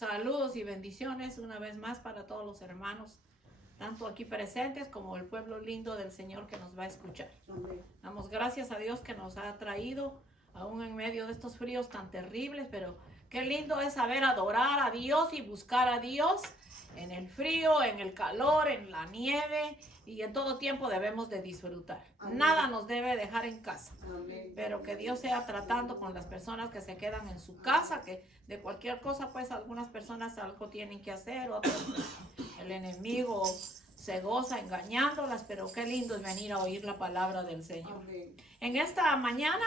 Saludos y bendiciones una vez más para todos los hermanos, tanto aquí presentes como el pueblo lindo del Señor que nos va a escuchar. Amén. Damos gracias a Dios que nos ha traído aún en medio de estos fríos tan terribles, pero qué lindo es saber adorar a Dios y buscar a Dios en el frío, en el calor, en la nieve, y en todo tiempo debemos de disfrutar. Amén. Nada nos debe dejar en casa. Amén. Pero que Dios sea tratando con las personas que se quedan en su casa, que de cualquier cosa, pues algunas personas algo tienen que hacer, otras el enemigo se goza engañándolas, pero qué lindo es venir a oír la palabra del Señor. Amén. En esta mañana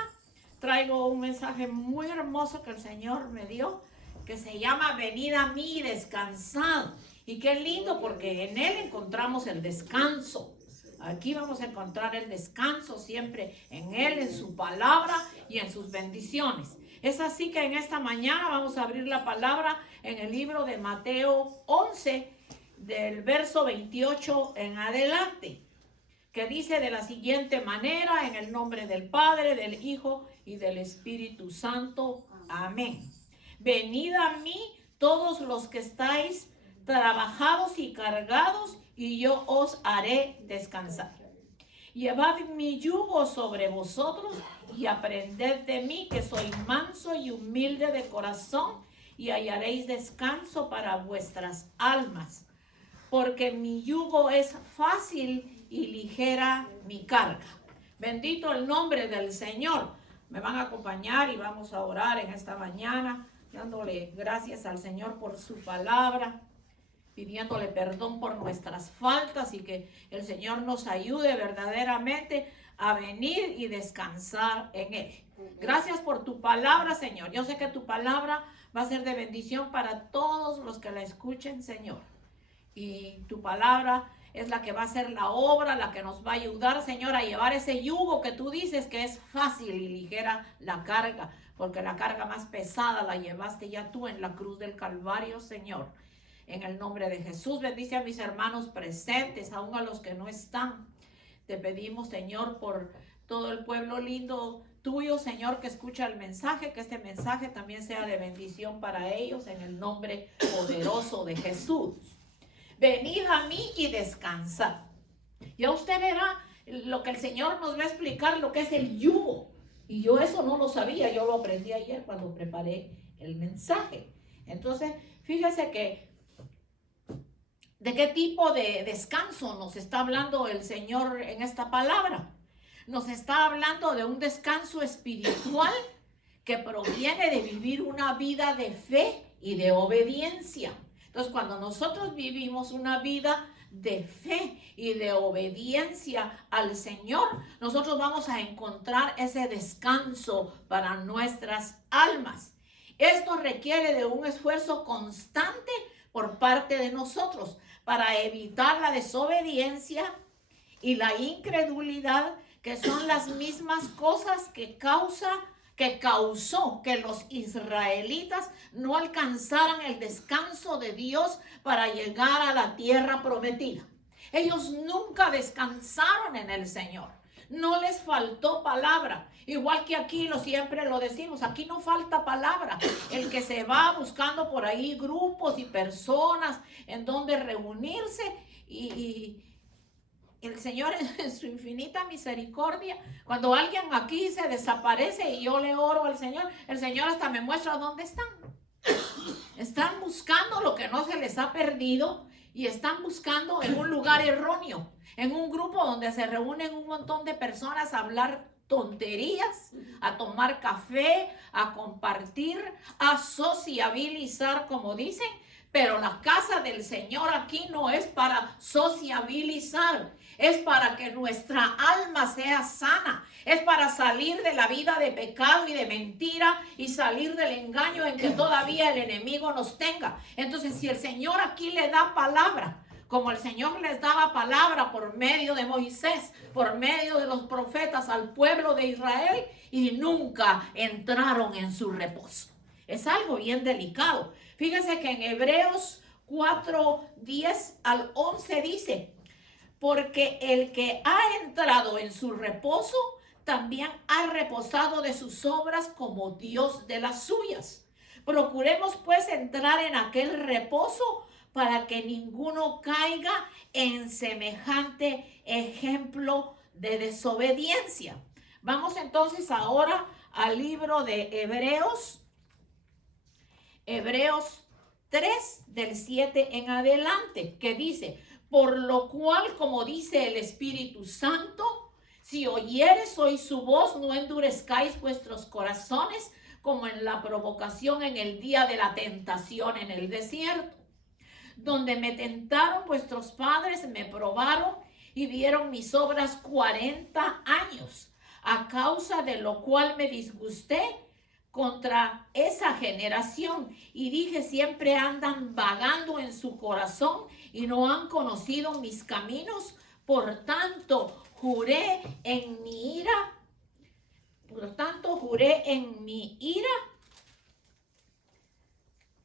traigo un mensaje muy hermoso que el Señor me dio, que se llama Venid a mí y descansad. Y qué lindo, porque en Él encontramos el descanso. Aquí vamos a encontrar el descanso siempre en Él, en su palabra y en sus bendiciones. Es así que en esta mañana vamos a abrir la palabra en el libro de Mateo 11, del verso 28 en adelante, que dice de la siguiente manera: en el nombre del Padre, del Hijo y del Espíritu Santo. Amén. Venid a mí todos los que estáis trabajados y cargados, y yo os haré descansar. Llevad mi yugo sobre vosotros y aprended de mí, que soy manso y humilde de corazón, y hallaréis descanso para vuestras almas, porque mi yugo es fácil y ligera mi carga. Bendito el nombre del Señor. Me van a acompañar y vamos a orar en esta mañana, dándole gracias al Señor por su palabra, pidiéndole perdón por nuestras faltas, y que el Señor nos ayude verdaderamente a venir y descansar en Él. Gracias por tu palabra, Señor. Yo sé que tu palabra va a ser de bendición para todos los que la escuchen, Señor. Y tu palabra es la que va a hacer la obra, la que nos va a ayudar, Señor, a llevar ese yugo que tú dices que es fácil y ligera la carga, porque la carga más pesada la llevaste ya tú en la cruz del Calvario, Señor. En el nombre de Jesús, bendice a mis hermanos presentes, aún a los que no están. Te pedimos, Señor, por todo el pueblo lindo tuyo, Señor, que escucha el mensaje, que este mensaje también sea de bendición para ellos, en el nombre poderoso de Jesús. Venid a mí y descansad. Ya usted verá lo que el Señor nos va a explicar, lo que es el yugo. Y yo eso no lo sabía, yo lo aprendí ayer cuando preparé el mensaje. Entonces, fíjese que ¿de qué tipo de descanso nos está hablando el Señor en esta palabra? Nos está hablando de un descanso espiritual que proviene de vivir una vida de fe y de obediencia. Entonces, cuando nosotros vivimos una vida de fe y de obediencia al Señor, nosotros vamos a encontrar ese descanso para nuestras almas. Esto requiere de un esfuerzo constante por parte de nosotros para evitar la desobediencia y la incredulidad, que son las mismas cosas que causó que los israelitas no alcanzaran el descanso de Dios para llegar a la tierra prometida. Ellos nunca descansaron en el Señor. No les faltó palabra. Igual que aquí siempre lo decimos, aquí no falta palabra. El que se va buscando por ahí grupos y personas en donde reunirse, y el Señor en su infinita misericordia, cuando alguien aquí se desaparece y yo le oro al Señor, el Señor hasta me muestra dónde están. Están buscando lo que no se les ha perdido, y están buscando en un lugar erróneo, en un grupo donde se reúnen un montón de personas a hablar tonterías, a tomar café, a compartir, a sociabilizar, como dicen. Pero la casa del Señor aquí no es para sociabilizar, es para que nuestra alma sea sana, es para salir de la vida de pecado y de mentira y salir del engaño en que todavía el enemigo nos tenga. Entonces, si el Señor aquí le da palabra, como el Señor les daba palabra por medio de Moisés, por medio de los profetas al pueblo de Israel, y nunca entraron en su reposo. Es algo bien delicado. Fíjense que en Hebreos 4, 10 al 11 dice: porque el que ha entrado en su reposo también ha reposado de sus obras como Dios de las suyas. Procuremos pues entrar en aquel reposo para que ninguno caiga en semejante ejemplo de desobediencia. Vamos entonces ahora al libro de Hebreos 3 del 7 en adelante, que dice: por lo cual, como dice el Espíritu Santo, si oyeres hoy su voz, no endurezcáis vuestros corazones como en la provocación en el día de la tentación en el desierto, donde me tentaron vuestros padres, me probaron y vieron mis obras 40 años, a causa de lo cual me disgusté contra esa generación y dije: siempre andan vagando en su corazón y no han conocido mis caminos. Por tanto, juré en mi ira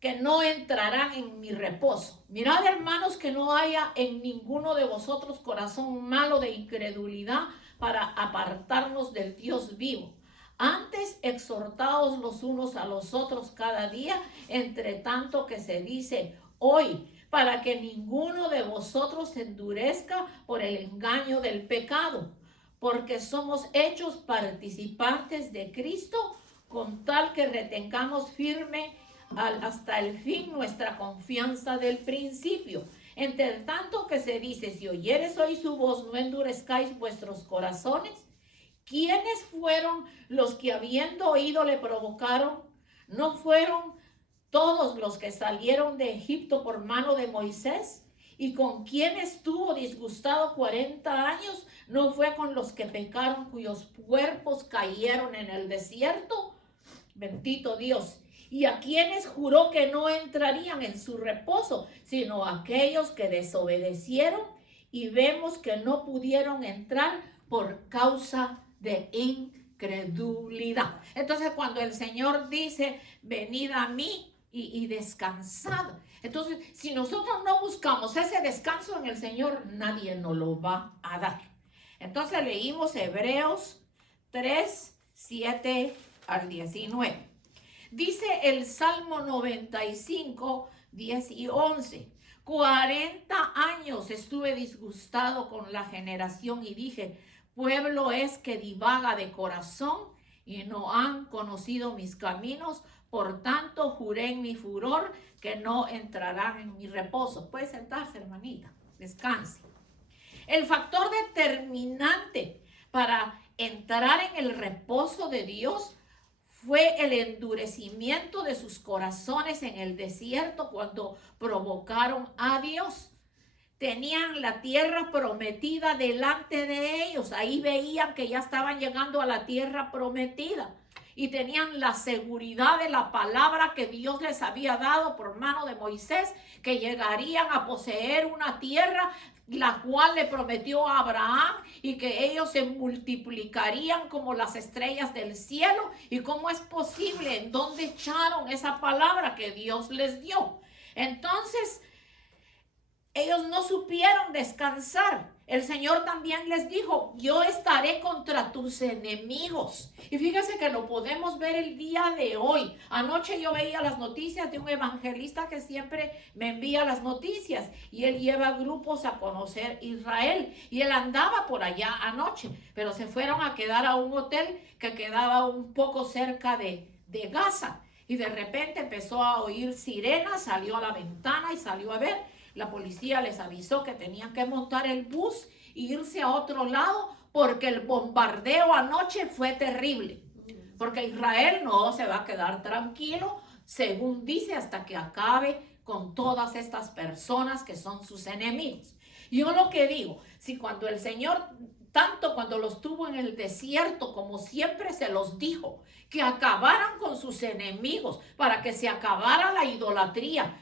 que no entrarán en mi reposo. Mirad, hermanos, que no haya en ninguno de vosotros corazón malo de incredulidad para apartarnos del Dios vivo. Antes, exhortaos los unos a los otros cada día, entre tanto que se dice hoy, para que ninguno de vosotros se endurezca por el engaño del pecado, porque somos hechos participantes de Cristo, con tal que retengamos firme hasta el fin nuestra confianza del principio. Entre tanto que se dice: si oyeres hoy su voz, no endurezcáis vuestros corazones. ¿Quiénes fueron los que habiendo oído le provocaron? ¿No fueron todos los que salieron de Egipto por mano de Moisés? ¿Y con quién estuvo disgustado 40 años? ¿No fue con los que pecaron, cuyos cuerpos cayeron en el desierto? Bendito Dios. ¿Y a quienes juró que no entrarían en su reposo, sino a aquellos que desobedecieron? Y vemos que no pudieron entrar por causa de incredulidad. Entonces, cuando el Señor dice: venid a mí y descansad, entonces, si nosotros no buscamos ese descanso en el Señor, nadie nos lo va a dar. Entonces leímos Hebreos 3, 7 al 19. Dice el Salmo 95, 10 y 11: 40 años estuve disgustado con la generación y dije: pueblo es que divaga de corazón y no han conocido mis caminos. Por tanto, juré en mi furor que no entrarán en mi reposo. Puede sentarse, hermanita, descanse. El factor determinante para entrar en el reposo de Dios fue el endurecimiento de sus corazones en el desierto cuando provocaron a Dios. Tenían la tierra prometida delante de ellos. Ahí veían que ya estaban llegando a la tierra prometida. Y tenían la seguridad de la palabra que Dios les había dado por mano de Moisés, que llegarían a poseer una tierra la cual le prometió a Abraham, y que ellos se multiplicarían como las estrellas del cielo. ¿Y cómo es posible? ¿En dónde echaron esa palabra que Dios les dio? Entonces, ellos no supieron descansar. El Señor también les dijo: yo estaré contra tus enemigos. Y fíjese que lo podemos ver el día de hoy. Anoche yo veía las noticias de un evangelista que siempre me envía las noticias, y él lleva grupos a conocer Israel, y él andaba por allá anoche, pero se fueron a quedar a un hotel que quedaba un poco cerca de Gaza, y de repente empezó a oír sirenas, salió a la ventana y salió a ver. La policía les avisó que tenían que montar el bus e irse a otro lado, porque el bombardeo anoche fue terrible. Porque Israel no se va a quedar tranquilo, según dice, hasta que acabe con todas estas personas que son sus enemigos. Yo lo que digo, si cuando el Señor, tanto cuando los tuvo en el desierto, como siempre se los dijo, que acabaran con sus enemigos, para que se acabara la idolatría.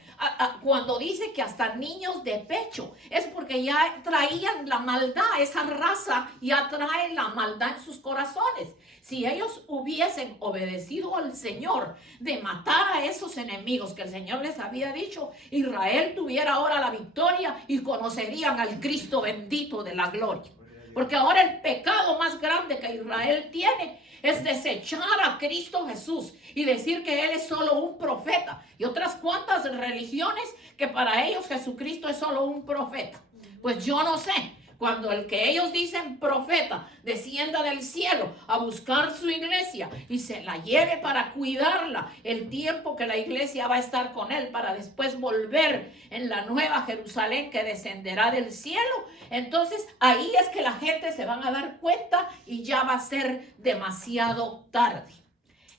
Cuando dice que hasta niños de pecho, es porque ya traían la maldad. Esa raza ya trae la maldad en sus corazones. Si ellos hubiesen obedecido al Señor de matar a esos enemigos que el Señor les había dicho, Israel tuviera ahora la victoria y conocerían al Cristo bendito de la gloria. Porque ahora el pecado más grande que Israel tiene es desechar a Cristo Jesús y decir que Él es solo un profeta. Y otras cuantas religiones que para ellos Jesucristo es solo un profeta. Pues yo no sé. Cuando el que ellos dicen profeta descienda del cielo a buscar su iglesia y se la lleve para cuidarla el tiempo que la iglesia va a estar con él para después volver en la nueva Jerusalén que descenderá del cielo, entonces ahí es que la gente se van a dar cuenta y ya va a ser demasiado tarde.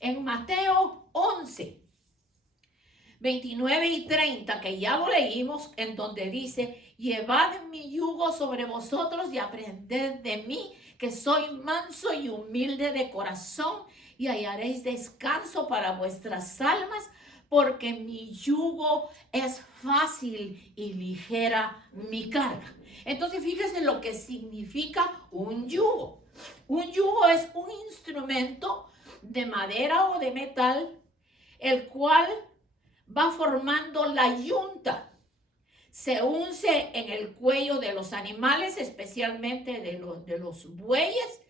En Mateo 11, 29 y 30, que ya lo leímos, en donde dice: llevad mi yugo sobre vosotros y aprended de mí, que soy manso y humilde de corazón, y hallaréis descanso para vuestras almas, porque mi yugo es fácil y ligera mi carga. Entonces fíjese lo que significa un yugo. Un yugo es un instrumento de madera o de metal, el cual va formando la yunta. Se unce en el cuello de los animales, especialmente de los bueyes,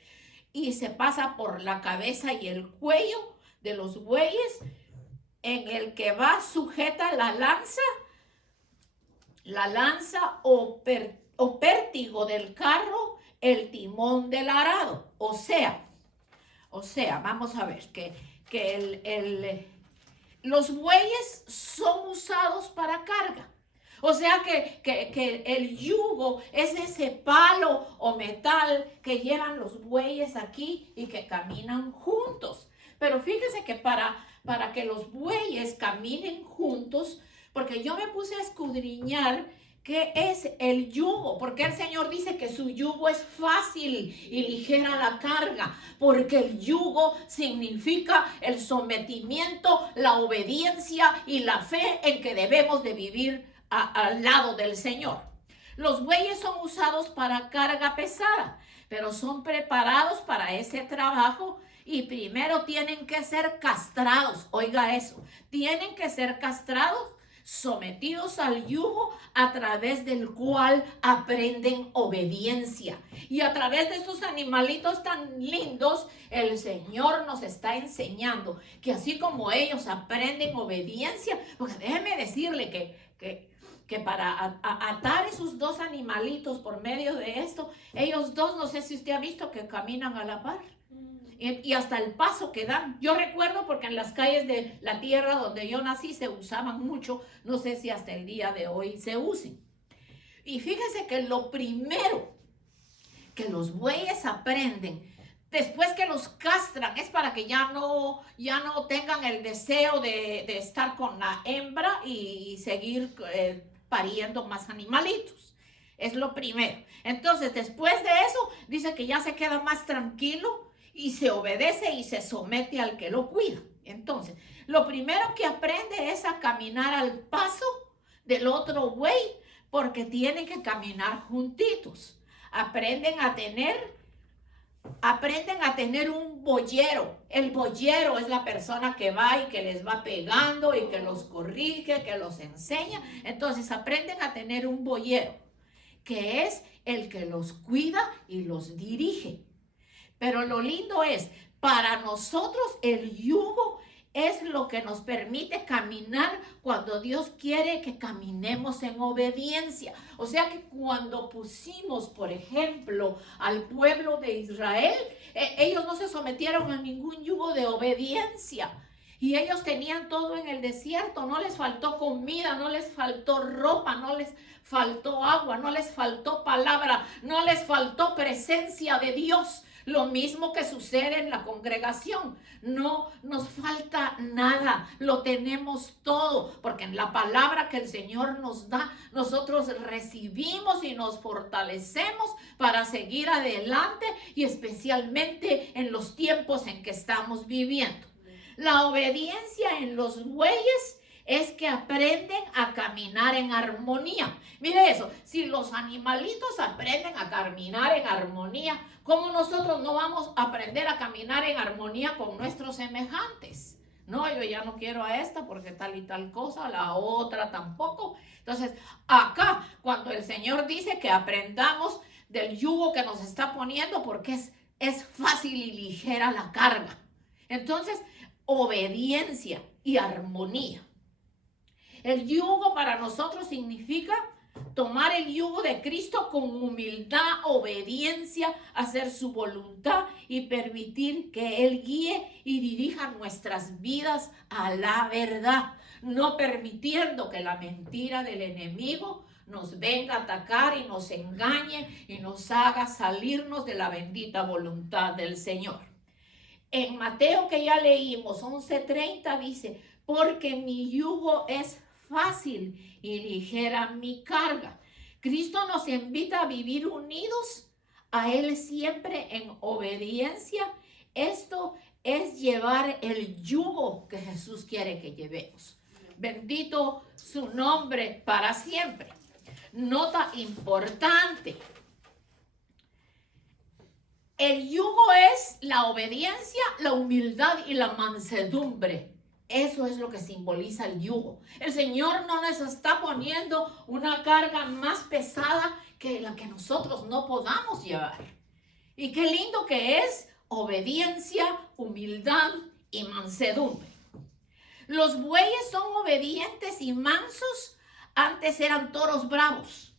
y se pasa por la cabeza y el cuello de los bueyes, en el que va sujeta la lanza o pértigo del carro, el timón del arado. O sea, vamos a ver que los bueyes son usados para carga. O sea que el yugo es ese palo o metal que llevan los bueyes aquí y que caminan juntos. Pero fíjese que para que los bueyes caminen juntos, porque yo me puse a escudriñar qué es el yugo, porque el Señor dice que su yugo es fácil y ligera la carga, porque el yugo significa el sometimiento, la obediencia y la fe en que debemos de vivir al lado del Señor. Los bueyes son usados para carga pesada, pero son preparados para ese trabajo y primero tienen que ser castrados. Oiga eso, tienen que ser castrados, sometidos al yugo, a través del cual aprenden obediencia. Y a través de esos animalitos tan lindos, el Señor nos está enseñando que así como ellos aprenden obediencia, porque déjeme decirle que para atar esos dos animalitos por medio de esto, ellos dos, no sé si usted ha visto que caminan a la par. Y hasta el paso que dan. Yo recuerdo porque en las calles de la tierra donde yo nací se usaban mucho. No sé si hasta el día de hoy se usen. Y fíjese que lo primero que los bueyes aprenden después que los castran es para que ya no tengan el deseo de estar con la hembra y seguir pariendo más animalitos. Es lo primero. Entonces, después de eso, dice que ya se queda más tranquilo y se obedece y se somete al que lo cuida. Entonces, lo primero que aprende es a caminar al paso del otro buey, porque tienen que caminar juntitos. Aprenden a tener un boyero. El boyero es la persona que va y que les va pegando y que los corrige, que los enseña. Entonces aprenden a tener un boyero, que es el que los cuida y los dirige. Pero lo lindo es, para nosotros el yugo es lo que nos permite caminar cuando Dios quiere que caminemos en obediencia. O sea que cuando pusimos, por ejemplo, al pueblo de Israel, ellos no se sometieron a ningún yugo de obediencia. Y ellos tenían todo en el desierto, no les faltó comida, no les faltó ropa, no les faltó agua, no les faltó palabra, no les faltó presencia de Dios. Lo mismo que sucede en la congregación. No nos falta nada, lo tenemos todo, porque en la palabra que el Señor nos da, nosotros recibimos y nos fortalecemos para seguir adelante y especialmente en los tiempos en que estamos viviendo. La obediencia en los bueyes es que aprenden a caminar en armonía. Mire eso, si los animalitos aprenden a caminar en armonía, ¿cómo nosotros no vamos a aprender a caminar en armonía con nuestros semejantes? No, yo ya no quiero a esta porque tal y tal cosa, la otra tampoco. Entonces, acá, cuando el Señor dice que aprendamos del yugo que nos está poniendo, porque es es fácil y ligera la carga. Entonces, obediencia y armonía. El yugo para nosotros significa tomar el yugo de Cristo con humildad, obediencia, hacer su voluntad y permitir que Él guíe y dirija nuestras vidas a la verdad, no permitiendo que la mentira del enemigo nos venga a atacar y nos engañe y nos haga salirnos de la bendita voluntad del Señor. En Mateo, que ya leímos, 11:30 dice, porque mi yugo es fácil y ligera mi carga. Cristo nos invita a vivir unidos a Él siempre en obediencia. Esto es llevar el yugo que Jesús quiere que llevemos. Bendito su nombre para siempre. Nota importante. El yugo es la obediencia, la humildad y la mansedumbre. Eso es lo que simboliza el yugo. El Señor no nos está poniendo una carga más pesada que la que nosotros no podamos llevar. Y qué lindo que es obediencia, humildad y mansedumbre. Los bueyes son obedientes y mansos. Antes eran toros bravos,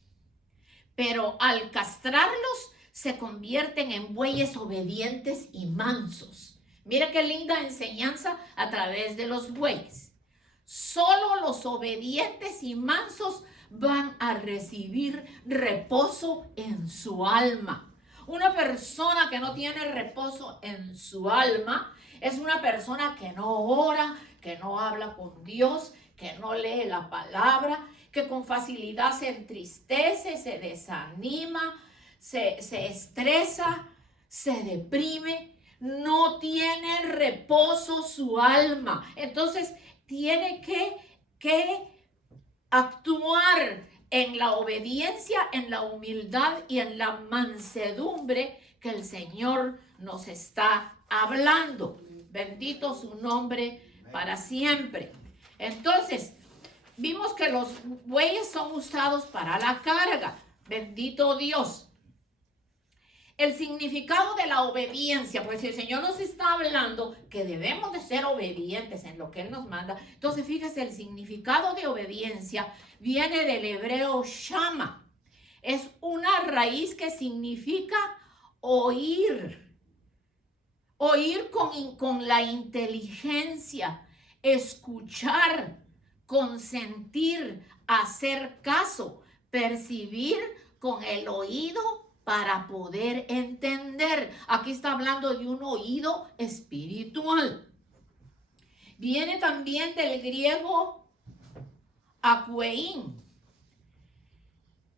pero al castrarlos se convierten en bueyes obedientes y mansos. Mira qué linda enseñanza a través de los bueyes. Solo los obedientes y mansos van a recibir reposo en su alma. Una persona que no tiene reposo en su alma es una persona que no ora, que no habla con Dios, que no lee la palabra, que con facilidad se entristece, se desanima, se estresa, se deprime, no tiene reposo su alma. Entonces tiene que actuar en la obediencia, en la humildad y en la mansedumbre que el Señor nos está hablando. Bendito su nombre para siempre. Entonces, vimos que los bueyes son usados para la carga. Bendito Dios. El significado de la obediencia, pues si el Señor nos está hablando que debemos de ser obedientes en lo que Él nos manda, entonces fíjese, el significado de obediencia viene del hebreo shama. Es una raíz que significa oír. Oír con la inteligencia, escuchar, consentir, hacer caso, percibir con el oído para poder entender. Aquí está hablando de un oído espiritual. Viene también del griego akuein.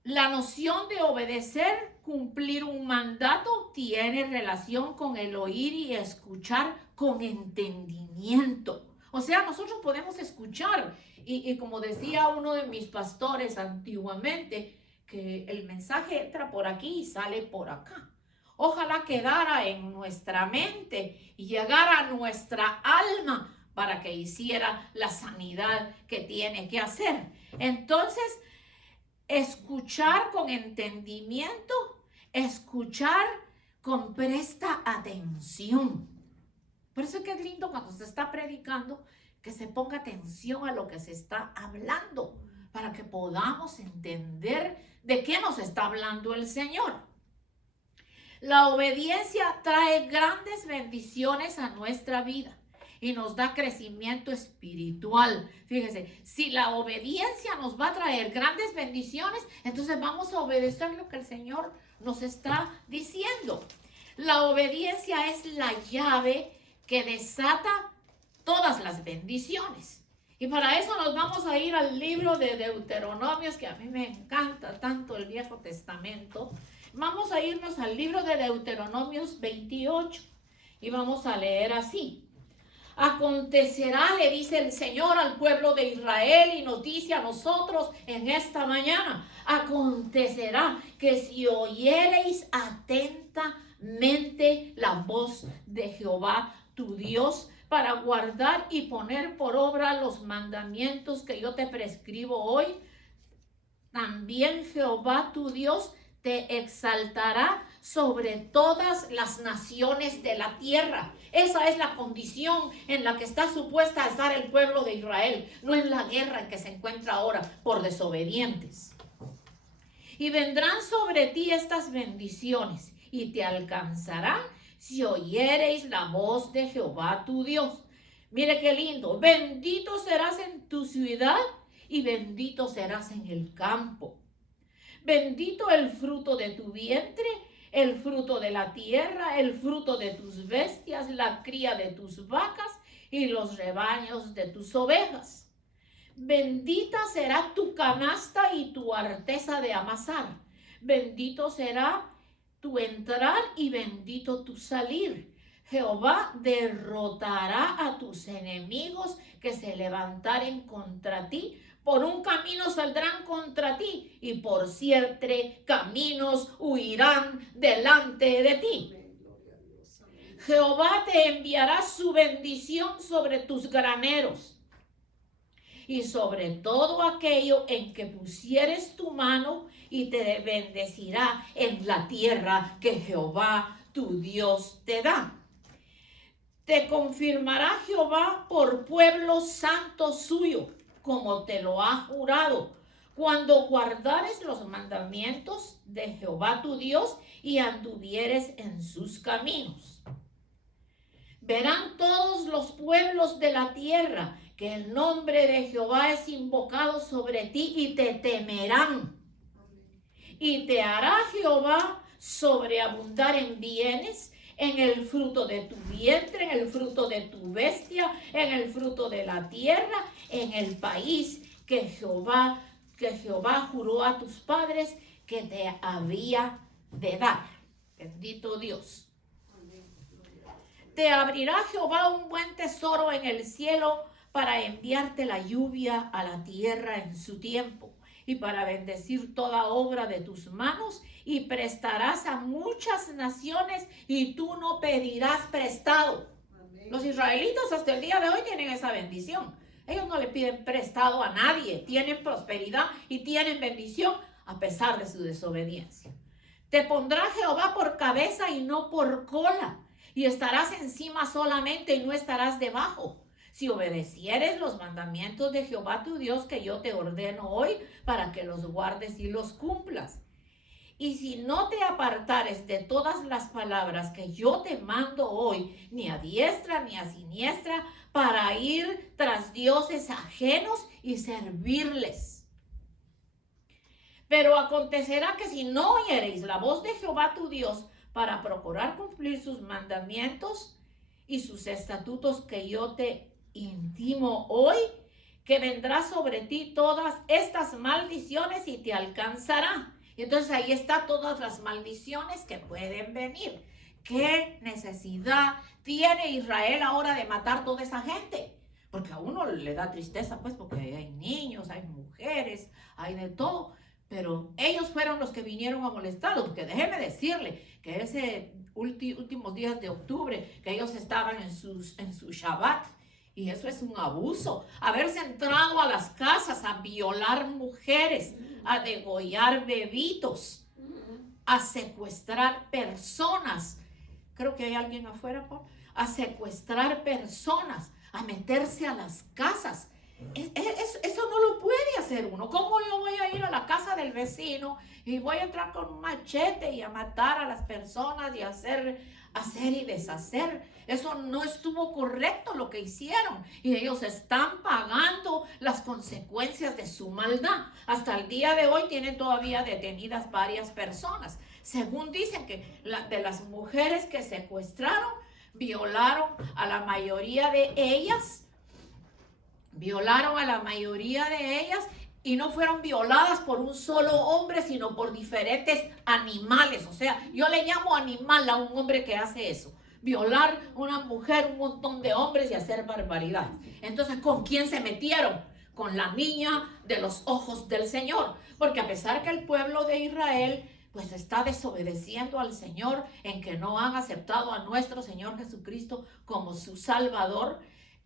La noción de obedecer, cumplir un mandato, tiene relación con el oír y escuchar con entendimiento. O sea, nosotros podemos escuchar y como decía uno de mis pastores antiguamente, que el mensaje entra por aquí y sale por acá. Ojalá quedara en nuestra mente y llegara a nuestra alma para que hiciera la sanidad que tiene que hacer. Entonces, escuchar con entendimiento, escuchar con presta atención. Por eso es que es lindo cuando se está predicando que se ponga atención a lo que se está hablando, para que podamos entender de qué nos está hablando el Señor. La obediencia trae grandes bendiciones a nuestra vida y nos da crecimiento espiritual. Fíjese, si la obediencia nos va a traer grandes bendiciones, entonces vamos a obedecer lo que el Señor nos está diciendo. La obediencia es la llave que desata todas las bendiciones. Y para eso nos vamos a ir al libro de Deuteronomios, que a mí me encanta tanto el Viejo Testamento. Vamos a irnos al libro de Deuteronomios 28 y vamos a leer así. Acontecerá, le dice el Señor al pueblo de Israel y nos dice a nosotros en esta mañana, acontecerá que si oyereis atentamente la voz de Jehová tu Dios, para guardar y poner por obra los mandamientos que yo te prescribo hoy, también Jehová tu Dios te exaltará sobre todas las naciones de la tierra. Esa es la condición en la que está supuesta a estar el pueblo de Israel, no en la guerra en que se encuentra ahora por desobedientes. Y vendrán sobre ti estas bendiciones y te alcanzarán si oyereis la voz de Jehová tu Dios. Mire qué lindo. Bendito serás en tu ciudad y bendito serás en el campo. Bendito el fruto de tu vientre, el fruto de la tierra, el fruto de tus bestias, la cría de tus vacas y los rebaños de tus ovejas. Bendita será tu canasta y tu arteza de amasar. Bendito será tu entrar y bendito tu salir. Jehová derrotará a tus enemigos que se levantaren contra ti. Por un camino saldrán contra ti y por 7 caminos huirán delante de ti. Jehová te enviará su bendición sobre tus graneros y sobre todo aquello en que pusieres tu mano, y te bendecirá en la tierra que Jehová tu Dios te da. Te confirmará Jehová por pueblo santo suyo, como te lo ha jurado, cuando guardares los mandamientos de Jehová tu Dios y anduvieres en sus caminos. Verán todos los pueblos de la tierra que el nombre de Jehová es invocado sobre ti y te temerán. Y te hará Jehová sobreabundar en bienes, en el fruto de tu vientre, en el fruto de tu bestia, en el fruto de la tierra, en el país que Jehová juró a tus padres que te había de dar. Bendito Dios. Te abrirá Jehová un buen tesoro en el cielo para enviarte la lluvia a la tierra en su tiempo y para bendecir toda obra de tus manos, y prestarás a muchas naciones y tú no pedirás prestado. Amén. Los israelitas hasta el día de hoy tienen esa bendición. Ellos no le piden prestado a nadie, tienen prosperidad y tienen bendición a pesar de su desobediencia. Te pondrá Jehová por cabeza y no por cola, y estarás encima solamente y no estarás debajo, si obedecieres los mandamientos de Jehová tu Dios que yo te ordeno hoy, para que los guardes y los cumplas. Y si no te apartares de todas las palabras que yo te mando hoy, ni a diestra ni a siniestra, para ir tras dioses ajenos y servirles. Pero acontecerá que si no oyereis la voz de Jehová tu Dios para procurar cumplir sus mandamientos y sus estatutos que yo te intimo hoy, que vendrá sobre ti todas estas maldiciones y te alcanzará. Y entonces ahí está todas las maldiciones que pueden venir. ¿Qué necesidad tiene Israel ahora de matar toda esa gente? Porque a uno le da tristeza, pues, porque hay niños, hay mujeres, hay de todo. Pero ellos fueron los que vinieron a molestarlos, porque déjeme decirle que ese últimos días de octubre, que ellos estaban en su Shabbat, y eso es un abuso. Haberse entrado a las casas a violar mujeres, a degollar bebitos, a secuestrar personas. Creo que hay alguien afuera, Paul. A secuestrar personas, a meterse a las casas. Eso no lo puede hacer uno. ¿Cómo yo voy a ir a la casa del vecino y voy a entrar con un machete y a matar a las personas y hacer y deshacer? Eso no estuvo correcto lo que hicieron, y ellos están pagando las consecuencias de su maldad. Hasta el día de hoy tienen todavía detenidas varias personas. Según dicen que de las mujeres que secuestraron, violaron a la mayoría de ellas. Y no fueron violadas por un solo hombre, sino por diferentes animales. O sea, yo le llamo animal a un hombre que hace eso. Violar a una mujer, un montón de hombres y hacer barbaridad. Entonces, ¿con quién se metieron? Con la niña de los ojos del Señor. Porque a pesar que el pueblo de Israel pues está desobedeciendo al Señor, en que no han aceptado a nuestro Señor Jesucristo como su Salvador,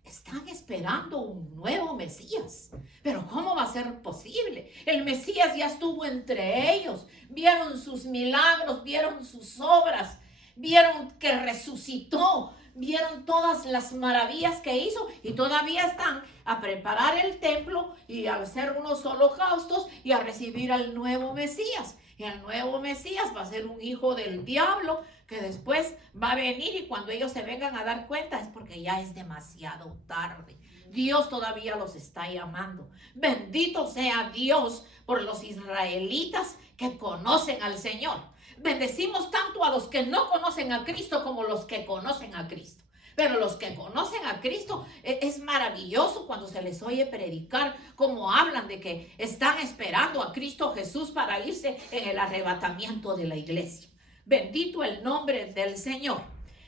están esperando un nuevo Mesías. Pero ¿cómo va a ser posible? El Mesías ya estuvo entre ellos. Vieron sus milagros, vieron sus obras, vieron que resucitó, vieron todas las maravillas que hizo y todavía están a preparar el templo y a hacer unos holocaustos y a recibir al nuevo Mesías. Y el nuevo Mesías va a ser un hijo del diablo que después va a venir, y cuando ellos se vengan a dar cuenta es porque ya es demasiado tarde. Dios todavía los está llamando. Bendito sea Dios por los israelitas que conocen al Señor. Bendecimos tanto a los que no conocen a Cristo como los que conocen a Cristo. Pero los que conocen a Cristo, es maravilloso cuando se les oye predicar, como hablan de que están esperando a Cristo Jesús para irse en el arrebatamiento de la iglesia. Bendito el nombre del Señor.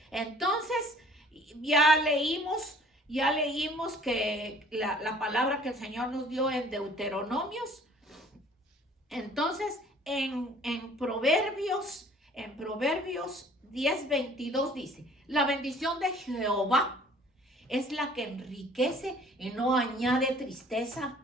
Entonces, ya leímos que la palabra que el Señor nos dio en Deuteronomios. Entonces, en Proverbios 10:22 dice: la bendición de Jehová es la que enriquece y no añade tristeza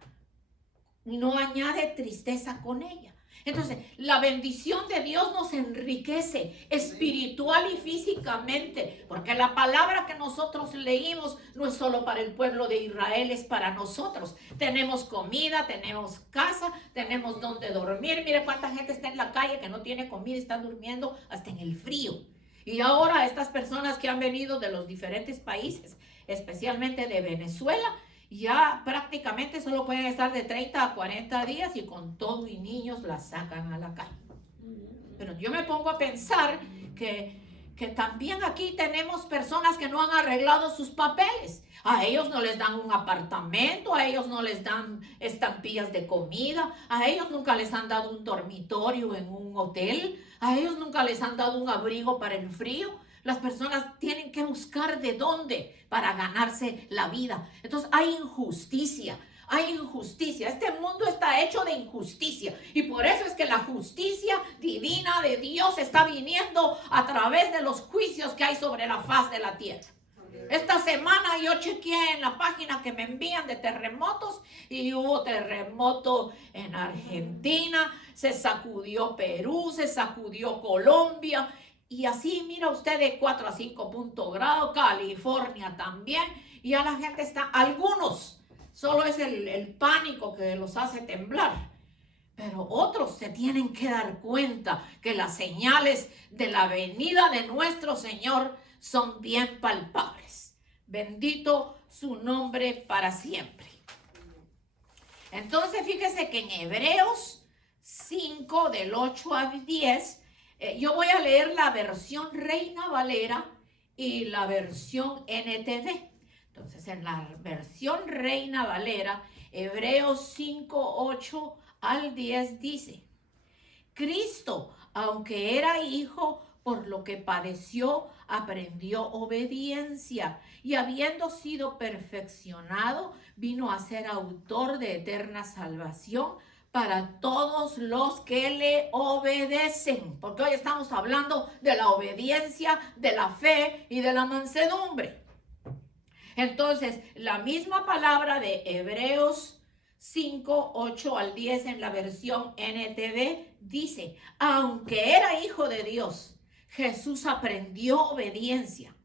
con ella. Entonces, la bendición de Dios nos enriquece espiritual y físicamente, porque la palabra que nosotros leímos no es solo para el pueblo de Israel, es para nosotros. Tenemos comida, tenemos casa, tenemos donde dormir. Mire cuánta gente está en la calle que no tiene comida y están durmiendo hasta en el frío. Y ahora estas personas que han venido de los diferentes países, especialmente de Venezuela, ya prácticamente solo pueden estar de 30 a 40 días y con todo y niños las sacan a la calle. Pero yo me pongo a pensar que también aquí tenemos personas que no han arreglado sus papeles. A ellos no les dan un apartamento, a ellos no les dan estampillas de comida, a ellos nunca les han dado un dormitorio en un hotel, a ellos nunca les han dado un abrigo para el frío. Las personas tienen que buscar de dónde para ganarse la vida. Entonces hay injusticia. Este mundo está hecho de injusticia. Y por eso es que la justicia divina de Dios está viniendo a través de los juicios que hay sobre la faz de la tierra. Esta semana yo chequeé en la página que me envían de terremotos y hubo terremoto en Argentina, se sacudió Perú, se sacudió Colombia. Y así, mira usted, de 4 a 5 grados, California también. Y ya la gente está, algunos, solo es el pánico que los hace temblar. Pero otros se tienen que dar cuenta que las señales de la venida de nuestro Señor son bien palpables. Bendito su nombre para siempre. Entonces, fíjese que en Hebreos 5, del 8 al 10, yo voy a leer la versión Reina Valera y la versión NTV. Entonces, en la versión Reina Valera, Hebreos 5, 8 al 10 dice: Cristo, aunque era hijo, por lo que padeció, aprendió obediencia, y habiendo sido perfeccionado, vino a ser autor de eterna salvación para todos los que le obedecen. Porque hoy estamos hablando de la obediencia, de la fe y de la mansedumbre. Entonces, la misma palabra de Hebreos 5, 8 al 10 en la versión NTV dice: aunque era hijo de Dios, Jesús aprendió obediencia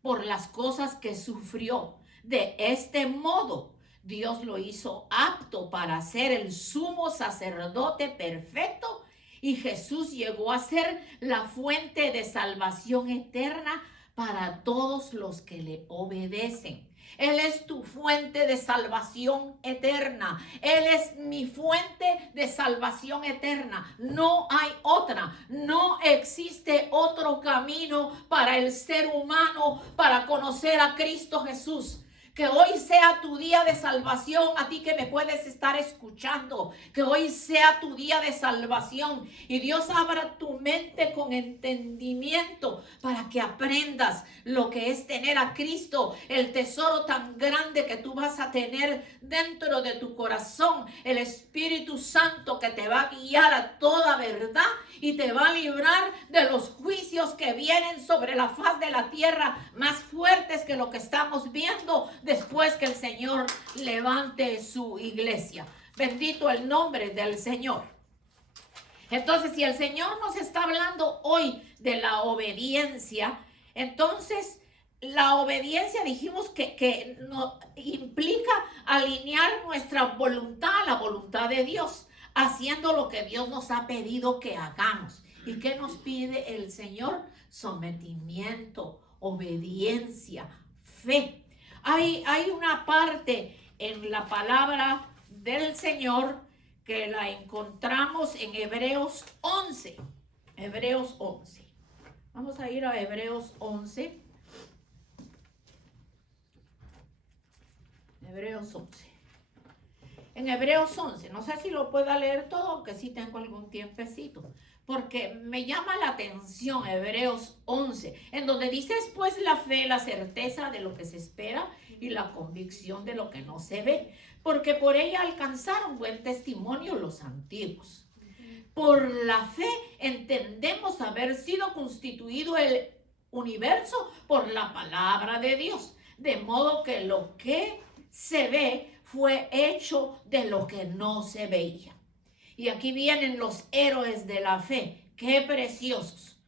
por las cosas que sufrió. De este modo, Dios lo hizo apto para ser el sumo sacerdote perfecto, y Jesús llegó a ser la fuente de salvación eterna para todos los que le obedecen. Él es tu fuente de salvación eterna. Él es mi fuente de salvación eterna. No hay otra. No existe otro camino para el ser humano para conocer a Cristo Jesús. Que hoy sea tu día de salvación, a ti que me puedes estar escuchando. Que hoy sea tu día de salvación y Dios abra tu mente con entendimiento para que aprendas lo que es tener a Cristo, el tesoro tan grande que tú vas a tener dentro de tu corazón, el Espíritu Santo que te va a guiar a toda verdad y te va a librar de los juicios que vienen sobre la faz de la tierra, más fuertes que lo que estamos viendo después que el Señor levante su iglesia. Bendito el nombre del Señor. Entonces, si el Señor nos está hablando hoy de la obediencia, entonces la obediencia dijimos que no, implica alinear nuestra voluntad a la voluntad de Dios, haciendo lo que Dios nos ha pedido que hagamos. ¿Y qué nos pide el Señor? Sometimiento, obediencia, fe. Hay una parte en la palabra del Señor que la encontramos en Hebreos 11. Hebreos 11. Vamos a ir a Hebreos 11. Hebreos 11. En Hebreos 11, no sé si lo pueda leer todo, aunque sí tengo algún tiempecito, porque me llama la atención Hebreos 11, en donde dice pues la fe, la certeza de lo que se espera y la convicción de lo que no se ve, porque por ella alcanzaron buen testimonio los antiguos. Por la fe entendemos haber sido constituido el universo por la palabra de Dios, de modo que lo que se ve fue hecho de lo que no se veía. Y aquí vienen los héroes de la fe. ¡Qué preciosos!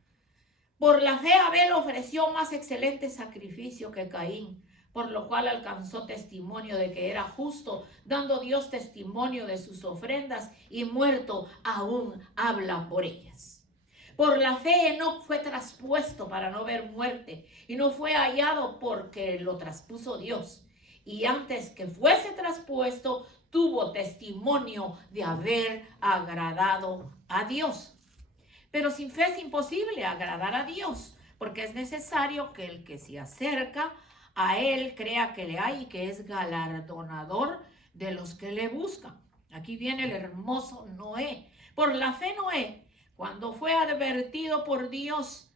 Por la fe Abel ofreció más excelente sacrificio que Caín, por lo cual alcanzó testimonio de que era justo, dando Dios testimonio de sus ofrendas, y muerto aún habla por ellas. Por la fe Enoc fue traspuesto para no ver muerte, y no fue hallado porque lo traspuso Dios. Y antes que fuese traspuesto, tuvo testimonio de haber agradado a Dios. Pero sin fe es imposible agradar a Dios, porque es necesario que el que se acerca a Él crea que le hay y que es galardonador de los que le buscan. Aquí viene el hermoso Noé. Por la fe Noé, cuando fue advertido por Dios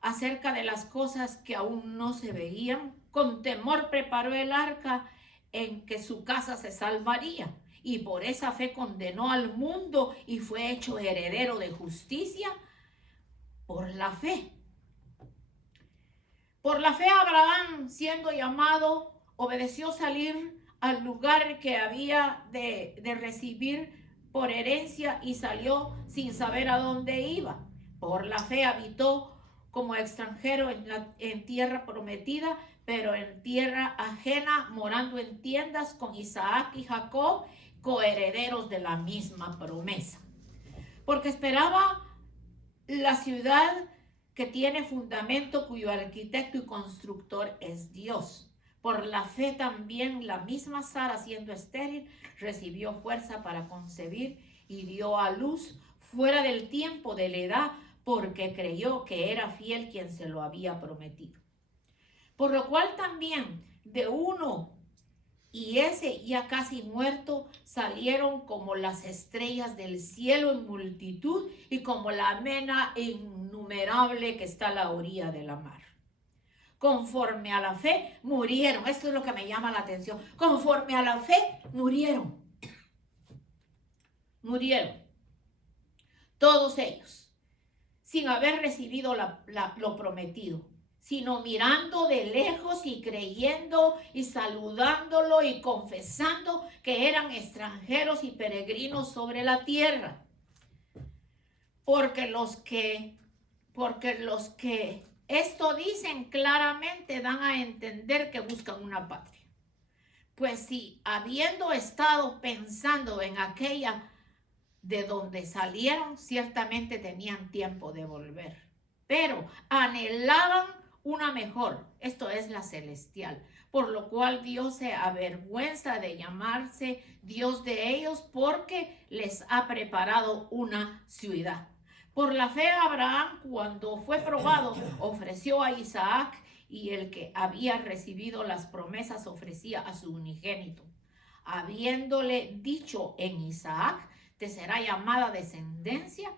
acerca de las cosas que aún no se veían, con temor preparó el arca en que su casa se salvaría, y por esa fe condenó al mundo y fue hecho heredero de justicia por la fe. Por la fe Abraham, siendo llamado, obedeció salir al lugar que había de recibir por herencia y salió sin saber a dónde iba. Por la fe habitó como extranjero en tierra prometida, pero en tierra ajena, morando en tiendas con Isaac y Jacob, coherederos de la misma promesa. Porque esperaba la ciudad que tiene fundamento, cuyo arquitecto y constructor es Dios. Por la fe también la misma Sara, siendo estéril, recibió fuerza para concebir y dio a luz fuera del tiempo de la edad, porque creyó que era fiel quien se lo había prometido. Por lo cual también de uno y ese ya casi muerto salieron como las estrellas del cielo en multitud y como la mena innumerable que está a la orilla de la mar. Conforme a la fe murieron. Esto es lo que me llama la atención. Conforme a la fe murieron. Murieron. Todos ellos. Sin haber recibido lo prometido, sino mirando de lejos y creyendo y saludándolo y confesando que eran extranjeros y peregrinos sobre la tierra. Porque los que esto dicen claramente dan a entender que buscan una patria. Pues si habiendo estado pensando en aquella de donde salieron, ciertamente tenían tiempo de volver, pero anhelaban una mejor, esto es la celestial, por lo cual Dios se avergüenza de llamarse Dios de ellos, porque les ha preparado una ciudad. Por la fe Abraham, cuando fue probado, ofreció a Isaac, y el que había recibido las promesas ofrecía a su unigénito, habiéndole dicho en Isaac: te será llamada descendencia,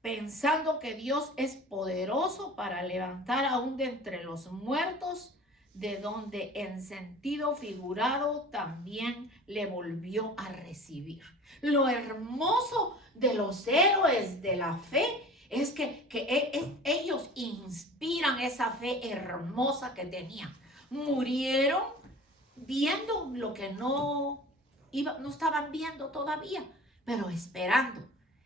pensando que Dios es poderoso para levantar aún de entre los muertos, de donde en sentido figurado también le volvió a recibir. Lo hermoso de los héroes de la fe es que ellos inspiran esa fe hermosa que tenían. Murieron viendo lo que no estaban viendo todavía, pero esperando.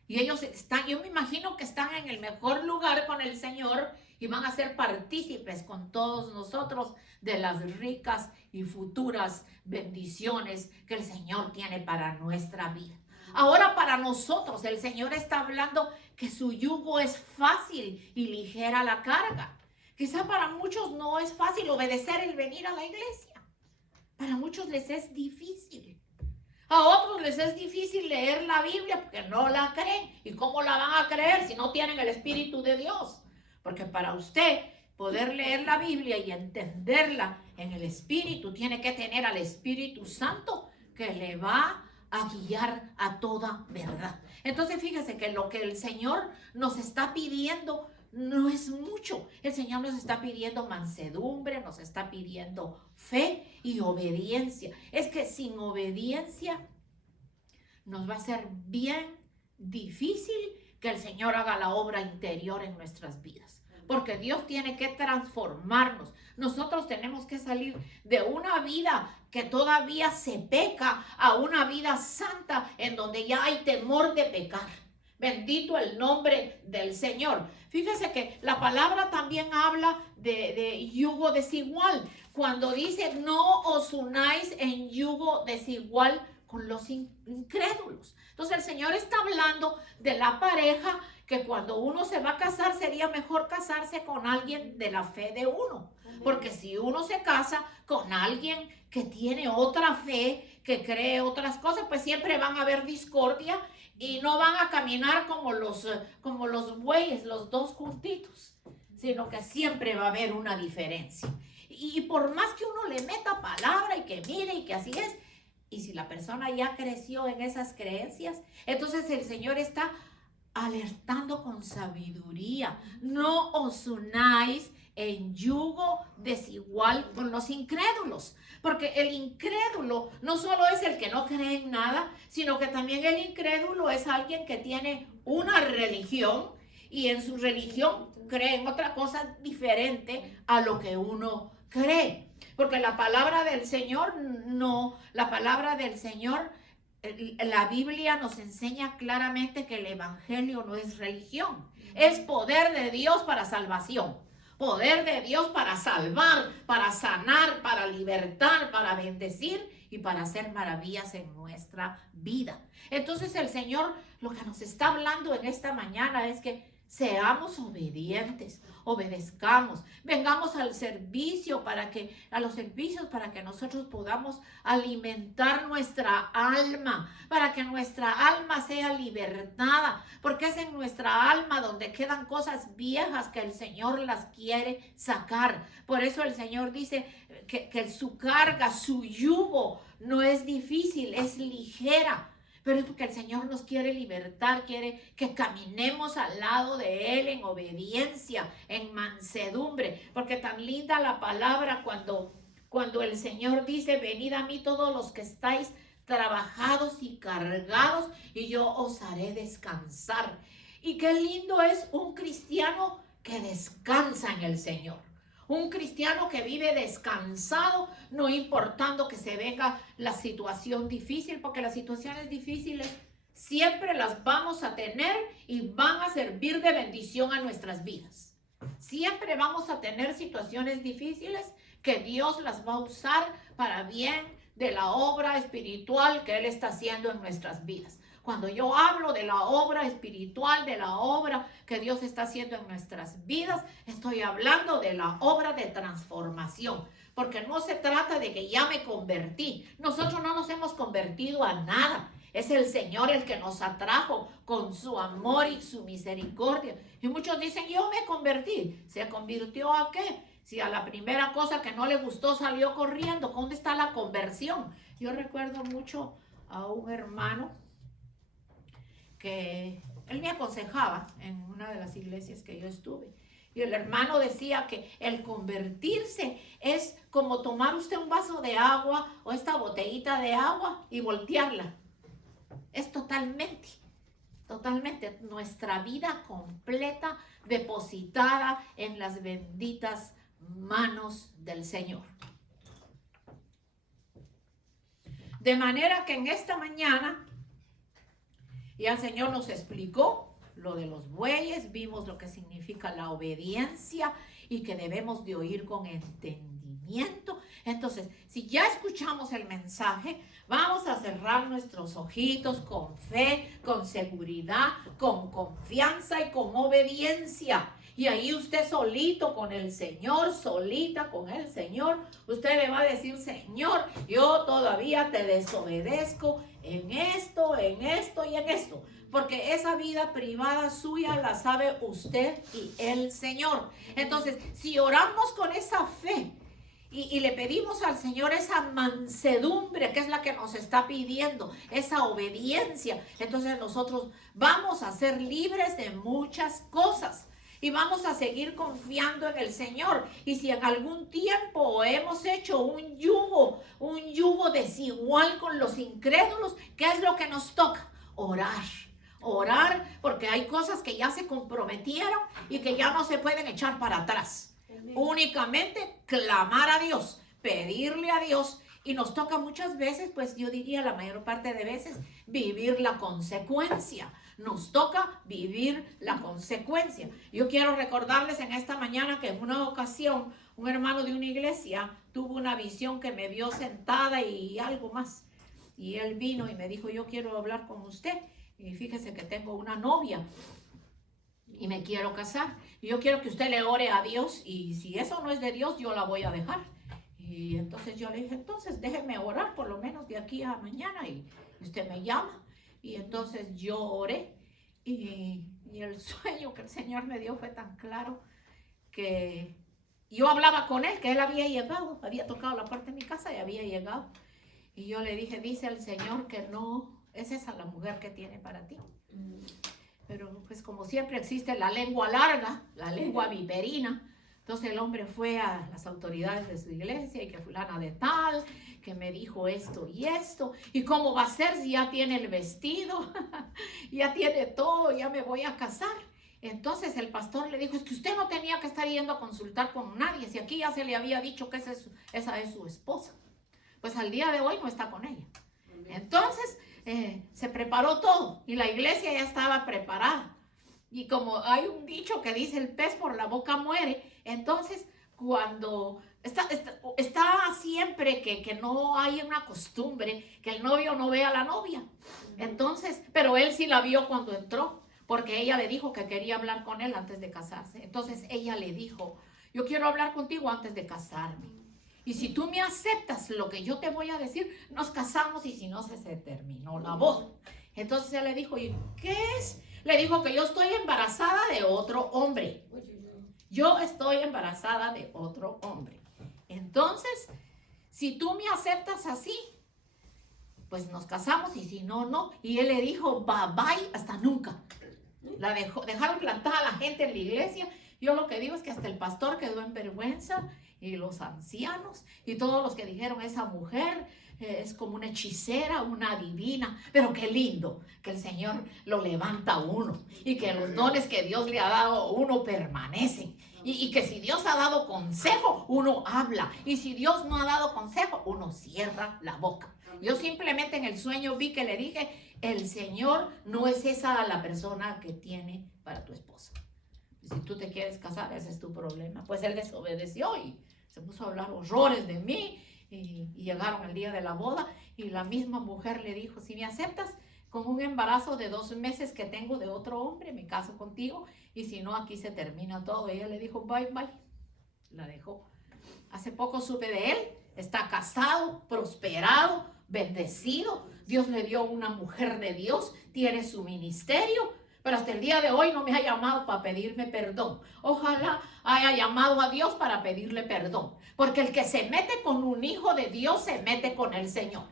Y ellos están, yo me imagino que están en el mejor lugar con el Señor y van a ser partícipes con todos nosotros de las ricas y futuras bendiciones que el Señor tiene para nuestra vida. Ahora para nosotros el Señor está hablando que su yugo es fácil y ligera la carga. Quizá para muchos no es fácil obedecer el venir a la iglesia. Para muchos les es difícil. A otros les es difícil leer la Biblia porque no la creen. ¿Y cómo la van a creer si no tienen el Espíritu de Dios? Porque para usted poder leer la Biblia y entenderla en el Espíritu, tiene que tener al Espíritu Santo que le va a guiar a toda verdad. Entonces fíjese que lo que el Señor nos está pidiendo no es mucho. El Señor nos está pidiendo mansedumbre, nos está pidiendo fe y obediencia. Es que sin obediencia nos va a ser bien difícil que el Señor haga la obra interior en nuestras vidas. Porque Dios tiene que transformarnos. Nosotros tenemos que salir de una vida que todavía se peca a una vida santa en donde ya hay temor de pecar. Bendito el nombre del Señor. Fíjese que la palabra también habla de yugo desigual. Cuando dice no os unáis en yugo desigual con los incrédulos. Entonces el Señor está hablando de la pareja que cuando uno se va a casar sería mejor casarse con alguien de la fe de uno. Porque si uno se casa con alguien que tiene otra fe, que cree otras cosas, pues siempre van a haber discordia y no van a caminar como los bueyes, los dos juntitos, sino que siempre va a haber una diferencia. Y por más que uno le meta palabra y que mire y que así es, y si la persona ya creció en esas creencias, entonces el Señor está alertando con sabiduría. No os unáis en yugo desigual con los incrédulos, porque el incrédulo no solo es el que no cree en nada, sino que también el incrédulo es alguien que tiene una religión y en su religión cree en otra cosa diferente a lo que uno cree. Porque la palabra del Señor la Biblia nos enseña claramente que el evangelio no es religión, es poder de Dios para salvación, poder de Dios para salvar, para sanar, para libertar, para bendecir y para hacer maravillas en nuestra vida. Entonces el Señor lo que nos está hablando en esta mañana es que seamos obedientes, obedezcamos, vengamos a los servicios para que nosotros podamos alimentar nuestra alma, para que nuestra alma sea libertada, porque es en nuestra alma donde quedan cosas viejas que el Señor las quiere sacar. Por eso el Señor dice que su carga, su yugo no es difícil, es ligera. Pero es porque el Señor nos quiere libertar, quiere que caminemos al lado de Él en obediencia, en mansedumbre. Porque tan linda la palabra cuando el Señor dice, venid a mí todos los que estáis trabajados y cargados y yo os haré descansar. Y qué lindo es un cristiano que descansa en el Señor. Un cristiano que vive descansado, no importando que se venga la situación difícil, porque las situaciones difíciles siempre las vamos a tener y van a servir de bendición a nuestras vidas. Siempre vamos a tener situaciones difíciles que Dios las va a usar para bien de la obra espiritual que Él está haciendo en nuestras vidas. Cuando yo hablo de la obra espiritual, de la obra que Dios está haciendo en nuestras vidas, estoy hablando de la obra de transformación. Porque no se trata de que ya me convertí. Nosotros no nos hemos convertido a nada. Es el Señor el que nos atrajo con su amor y su misericordia. Y muchos dicen, yo me convertí. ¿Se convirtió a qué? Si a la primera cosa que no le gustó salió corriendo, ¿dónde está la conversión? Yo recuerdo mucho a un hermano que él me aconsejaba en una de las iglesias que yo estuve. Y el hermano decía que el convertirse es como tomar usted un vaso de agua o esta botellita de agua y voltearla. Es totalmente nuestra vida completa depositada en las benditas manos del Señor. De manera que en esta mañana ya el Señor nos explicó lo de los bueyes, vimos lo que significa la obediencia y que debemos de oír con entendimiento. Entonces, si ya escuchamos el mensaje, vamos a cerrar nuestros ojitos con fe, con seguridad, con confianza y con obediencia. Y ahí usted solito con el Señor, solita con el Señor, usted le va a decir: Señor, yo todavía te desobedezco en esto y en esto. Porque esa vida privada suya la sabe usted y el Señor. Entonces, si oramos con esa fe y le pedimos al Señor esa mansedumbre que es la que nos está pidiendo, esa obediencia, entonces nosotros vamos a ser libres de muchas cosas. Y vamos a seguir confiando en el Señor. Y si en algún tiempo hemos hecho un yugo desigual con los incrédulos, ¿qué es lo que nos toca? Orar, porque hay cosas que ya se comprometieron y que ya no se pueden echar para atrás. Amén. Únicamente clamar a Dios, pedirle a Dios. Y nos toca muchas veces, pues yo diría la mayor parte de veces, vivir la consecuencia. Nos toca vivir la consecuencia. Yo quiero recordarles en esta mañana que en una ocasión un hermano de una iglesia tuvo una visión que me vio sentada y algo más. Y él vino y me dijo: yo quiero hablar con usted. Y fíjese que tengo una novia y me quiero casar. Y yo quiero que usted le ore a Dios, y si eso no es de Dios, yo la voy a dejar. Y entonces yo le dije: entonces déjeme orar por lo menos de aquí a mañana y usted me llama. Y entonces yo oré y el sueño que el Señor me dio fue tan claro que yo hablaba con él, que él había llegado, había tocado la puerta de mi casa y había llegado. Y yo le dije: dice el Señor que no es esa la mujer que tiene para ti. Pero pues como siempre existe la lengua larga, la lengua viperina. Entonces el hombre fue a las autoridades de su iglesia y que fulana de tal, que me dijo esto y esto. ¿Y cómo va a ser si ya tiene el vestido? Ya tiene todo, ya me voy a casar. Entonces el pastor le dijo: es que usted no tenía que estar yendo a consultar con nadie, si aquí ya se le había dicho que esa es su esposa. Pues al día de hoy no está con ella. Entonces se preparó todo y la iglesia ya estaba preparada. Y como hay un dicho que dice: el pez por la boca muere, entonces cuando está siempre que no hay una costumbre que el novio no vea a la novia. Entonces, pero él sí la vio cuando entró, porque ella le dijo que quería hablar con él antes de casarse. Entonces ella le dijo: yo quiero hablar contigo antes de casarme. Y si tú me aceptas lo que yo te voy a decir, nos casamos, y si no, se terminó la boda. Entonces él le dijo: ¿y qué es? Le dijo que yo estoy embarazada de otro hombre. Yo estoy embarazada de otro hombre. Entonces, si tú me aceptas así, pues nos casamos, y si no, no. Y él le dijo: bye bye, hasta nunca. Dejaron plantada a la gente en la iglesia. Yo lo que digo es que hasta el pastor quedó en vergüenza, y los ancianos, y todos los que dijeron: esa mujer es como una hechicera, una divina. Pero qué lindo que el Señor lo levanta a uno, y que los dones que Dios le ha dado a uno permanecen, y que si Dios ha dado consejo, uno habla, y si Dios no ha dado consejo, uno cierra la boca. Yo simplemente en el sueño vi que le dije: el Señor no es esa la persona que tiene para tu esposa. Si tú te quieres casar, ese es tu problema. Pues él desobedeció y se puso a hablar horrores de mí, y llegaron el día de la boda, y la misma mujer le dijo: si me aceptas con un embarazo de 2 meses que tengo de otro hombre, me caso contigo, y si no, aquí se termina todo. Y ella le dijo: bye bye. La dejó. Hace poco supe de él, está casado, prosperado, bendecido. Dios le dio una mujer de Dios, tiene su ministerio. Pero hasta el día de hoy no me ha llamado para pedirme perdón. Ojalá haya llamado a Dios para pedirle perdón. Porque el que se mete con un hijo de Dios se mete con el Señor.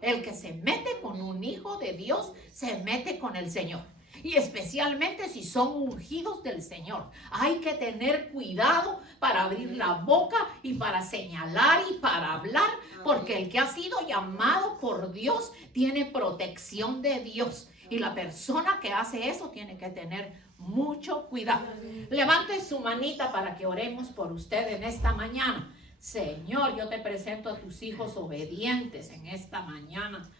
El que se mete con un hijo de Dios se mete con el Señor. Y especialmente si son ungidos del Señor. Hay que tener cuidado para abrir la boca y para señalar y para hablar. Porque el que ha sido llamado por Dios tiene protección de Dios. Y la persona que hace eso tiene que tener mucho cuidado. Levante su manita para que oremos por usted en esta mañana. Señor, yo te presento a tus hijos obedientes en esta mañana.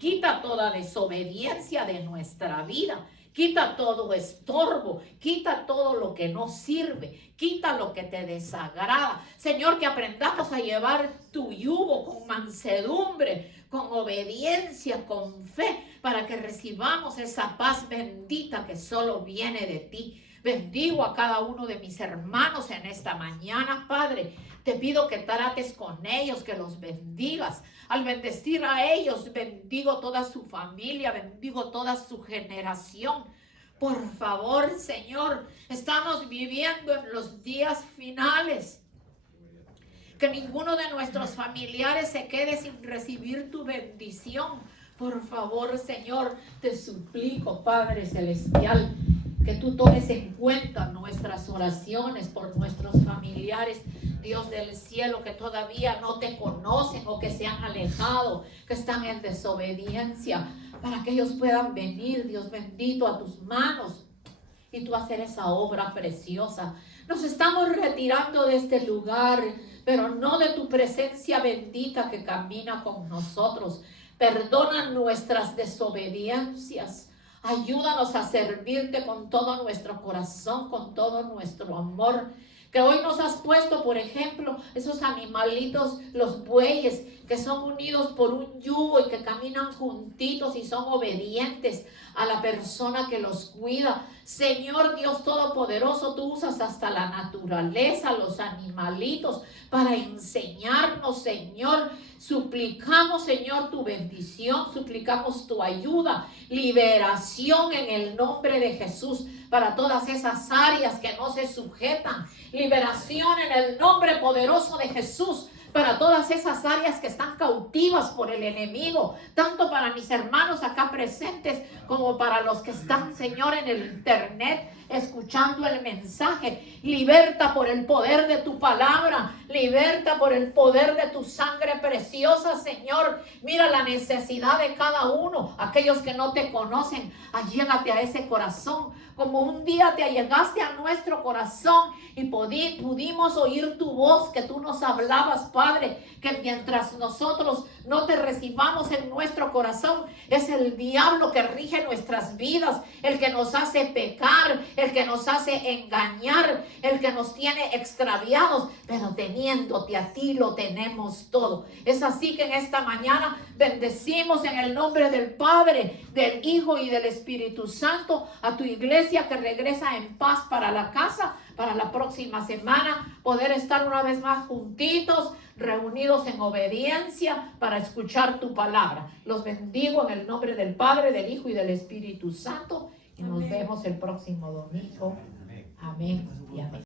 Quita toda desobediencia de nuestra vida. Quita todo estorbo, quita todo lo que no sirve, quita lo que te desagrada. Señor, que aprendamos a llevar tu yugo con mansedumbre, con obediencia, con fe, para que recibamos esa paz bendita que solo viene de ti. Bendigo a cada uno de mis hermanos en esta mañana, Padre. Te pido que trates con ellos, que los bendigas. Al bendecir a ellos, bendigo toda su familia, bendigo toda su generación. Por favor, Señor, estamos viviendo en los días finales. Que ninguno de nuestros familiares se quede sin recibir tu bendición. Por favor, Señor, te suplico, Padre Celestial, que tú tomes en cuenta nuestras oraciones por nuestros familiares, Dios del cielo, que todavía no te conocen o que se han alejado, que están en desobediencia, para que ellos puedan venir, Dios bendito, a tus manos y tú hacer esa obra preciosa. Nos estamos retirando de este lugar, pero no de tu presencia bendita que camina con nosotros. Perdona nuestras desobediencias. Ayúdanos a servirte con todo nuestro corazón, con todo nuestro amor. Que hoy nos has puesto, por ejemplo, esos animalitos, los bueyes, que son unidos por un yugo y que caminan juntitos y son obedientes a la persona que los cuida. Señor Dios Todopoderoso, tú usas hasta la naturaleza, los animalitos, para enseñarnos, Señor. Suplicamos, Señor, tu bendición, suplicamos tu ayuda, liberación en el nombre de Jesús para todas esas áreas que no se sujetan, liberación en el nombre poderoso de Jesús para todas esas áreas que están cautivas por el enemigo, tanto para mis hermanos acá presentes como para los que están, Señor, en el internet escuchando el mensaje. Liberta por el poder de tu palabra, liberta por el poder de tu sangre preciosa, Señor. Mira la necesidad de cada uno, aquellos que no te conocen, allégate a ese corazón, como un día te allegaste a nuestro corazón y pudimos oír tu voz, que tú nos hablabas, Padre, que mientras nosotros no te recibamos en nuestro corazón, es el diablo que rige nuestras vidas, el que nos hace pecar, el que nos hace engañar, el que nos tiene extraviados, pero teniéndote a ti lo tenemos todo. Es así que en esta mañana bendecimos en el nombre del Padre, del Hijo y del Espíritu Santo a tu iglesia que regresa en paz para la casa, para la próxima semana poder estar una vez más juntitos, reunidos en obediencia para escuchar tu palabra. Los bendigo en el nombre del Padre, del Hijo y del Espíritu Santo y nos vemos el próximo domingo. Amén y amén.